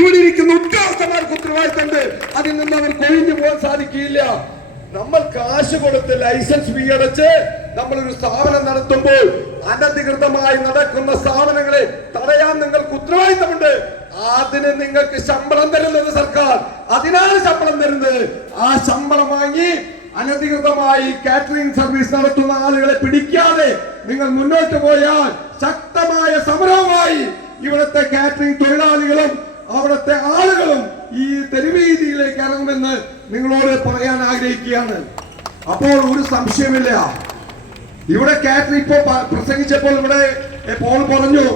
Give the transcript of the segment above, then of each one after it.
ഇവിടെ ഇരിക്കുന്ന ഉദ്യോഗസ്ഥന്മാർക്ക് ഉത്തരവാദിത്തമുണ്ട്. അതിൽ നിന്ന് അവർക്ക് ഒഴിഞ്ഞു പോകാൻ സാധിക്കില്ല. നമ്മൾ കാശ് കൊടുത്ത് ലൈസൻസ് ഫീ അടച്ച് നമ്മളൊരു സ്ഥാപനം നടത്തുമ്പോൾ അനധികൃതമായി നടക്കുന്ന സ്ഥാപനങ്ങളെ തടയാൻ നിങ്ങൾക്ക് ഉത്തരവാദിത്തമുണ്ട്. അതിന് നിങ്ങൾക്ക് ശമ്പളം തരുന്നത് സർക്കാർ, അതിനാണ് ശമ്പളം തരുന്നത്. ആ ശമ്പളം വാങ്ങി അനധികൃതമായി കാറ്ററിംഗ് സർവീസ് നടത്തുന്ന ആളുകളെ പിടിക്കാതെ നിങ്ങൾ മുന്നോട്ട് പോയാൽ ശക്തമായ സമരവുമായി ഇവിടുത്തെ കാറ്ററിംഗ് തൊഴിലാളികളും അവിടുത്തെ ആളുകളും ഈ തെരുവീതിയിലേക്ക് ഇറങ്ങുമെന്ന് നിങ്ങളോട് പറയാൻ ആഗ്രഹിക്കുകയാണ്. അപ്പോൾ ഒരു സംശയമില്ല, ഇവിടെ കാറ്ററിംഗ് ഇപ്പോ പ്രസംഗിച്ചപ്പോൾ ഇവിടെ പോൾ പറഞ്ഞു,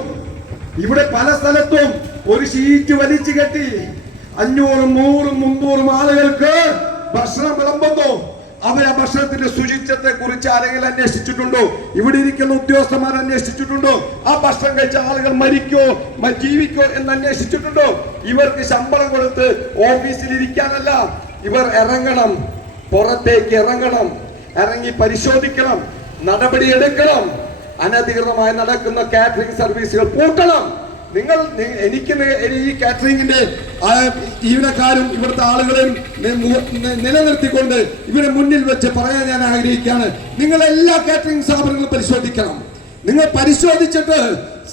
ഇവിടെ പല സ്ഥലത്തും ഒരു ഷീറ്റ് വലിച്ചു കെട്ടി 500, 100, 300 ആളുകൾക്ക് ഭക്ഷണം വിളമ്പുന്നു. അവരെ ഭക്ഷണത്തിന്റെ ശുചിത്വത്തെ കുറിച്ച് ആരെങ്കിലും അന്വേഷിച്ചിട്ടുണ്ടോ? ഇവിടെ ഇരിക്കുന്ന ഉദ്യോഗസ്ഥന്മാർ അന്വേഷിച്ചിട്ടുണ്ടോ? ആ ഭക്ഷണം കഴിച്ച ആളുകൾ മരിക്കോ ജീവിക്കോ എന്ന് അന്വേഷിച്ചിട്ടുണ്ടോ? ഇവർക്ക് ശമ്പളം കൊടുത്ത് ഓഫീസിൽ ഇരിക്കാനല്ല, ഇവർ ഇറങ്ങണം, പുറത്തേക്ക് ഇറങ്ങണം, ഇറങ്ങി പരിശോധിക്കണം, നടപടിയെടുക്കണം. അനധികൃതമായി നടക്കുന്ന കാറ്ററിംഗ് സർവീസുകൾ പൂട്ടണം. എനിക്ക് ഈ കാറ്ററിംഗിന്റെ ജീവനക്കാരും ഇവിടുത്തെ ആളുകളെയും നിലനിർത്തിക്കൊണ്ട് ഇവരെ മുന്നിൽ വെച്ച് പറയാൻ ഞാൻ ആഗ്രഹിക്കുകയാണ്. നിങ്ങൾ എല്ലാ കാറ്ററിംഗ് സ്ഥാപനങ്ങളും പരിശോധിക്കണം. നിങ്ങൾ പരിശോധിച്ചിട്ട്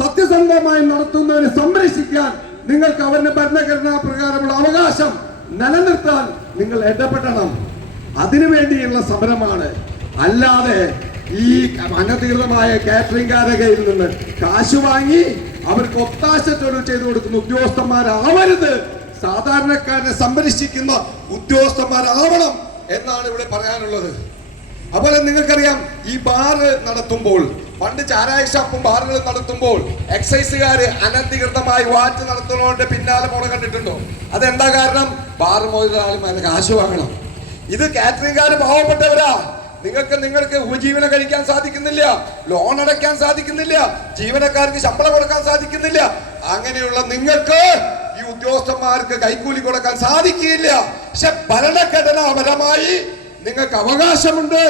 സത്യസന്ധമായി നടത്തുന്നവരെ സംരക്ഷിക്കാൻ നിങ്ങൾക്ക് അവരുടെ ഭരണഘടനാ പ്രകാരമുള്ള അവകാശം നിലനിർത്താൻ നിങ്ങൾ ഇടപെടണം. അതിനുവേണ്ടിയുള്ള സമരമാണ്. അല്ലാതെ ഈ അനധികൃതമായ കാറ്ററിംഗുകാരുടെ കയ്യിൽ നിന്ന് കാശ് വാങ്ങി അവർക്ക് ഒത്താശ തൊഴിൽ ചെയ്തു കൊടുക്കുന്ന ഉദ്യോഗസ്ഥന്മാരാവരുത്. സാധാരണക്കാരനെ സംരക്ഷിക്കുന്ന ഉദ്യോഗസ്ഥന്മാരാവണം എന്നാണ് ഇവിടെ പറയാനുള്ളത്. അതുപോലെ നിങ്ങൾക്കറിയാം, ഈ ബാറ് നടത്തുമ്പോൾ, പണ്ട് ചാരായ ഷാപ്പും ബാറുകളും നടത്തുമ്പോൾ എക്സൈസുകാര് അനധികൃതമായി വാറ്റ് നടത്തുന്നതിന്റെ പിന്നാലെ പോണ കണ്ടിട്ടുണ്ടോ? അതെന്താ കാരണം? ബാറ് മുതലാളിമാർ അതിന് കാശ് വാങ്ങണം. ഇത് കാറ്ററിംഗുകാര് പാവപ്പെട്ടവരാ. നിങ്ങൾക്ക് ഉപജീവനം കഴിക്കാൻ സാധിക്കുന്നില്ല, ലോൺ അടയ്ക്കാൻ സാധിക്കുന്നില്ല, ജീവനക്കാർക്ക് ശമ്പളം കൊടുക്കാൻ സാധിക്കുന്നില്ല. അങ്ങനെയുള്ള നിങ്ങൾക്ക് ഈ ഉദ്യോഗസ്ഥന്മാർക്ക് കൈക്കൂലി കൊടുക്കാൻ സാധിക്കില്ല. പക്ഷെ ഭരണഘടനാപരമായി നിങ്ങൾക്ക് അവകാശമുണ്ട്.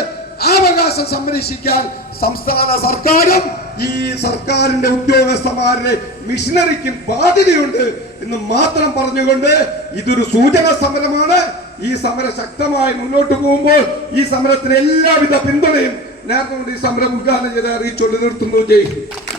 ആ അവകാശം സംരക്ഷിക്കാൻ സംസ്ഥാന സർക്കാരും ഈ സർക്കാരിന്റെ ഉദ്യോഗസ്ഥന്മാരുടെ മിഷനറിക്കും ബാധ്യതയുണ്ട് എന്ന് മാത്രം പറഞ്ഞുകൊണ്ട് ഇതൊരു സൂചന സമരമാണ്. ഈ സമരം ശക്തമായി മുന്നോട്ട് പോകുമ്പോൾ ഈ സമരത്തിന് എല്ലാവിധ പിന്തുണയും നേർന്നുകൊണ്ട് ഈ സമരം ഉദ്ഘാടനം ചെയ്ത് അറിയിച്ചുകൊണ്ട് നിർത്തുന്നു. ജയ് ഹിന്ദ്.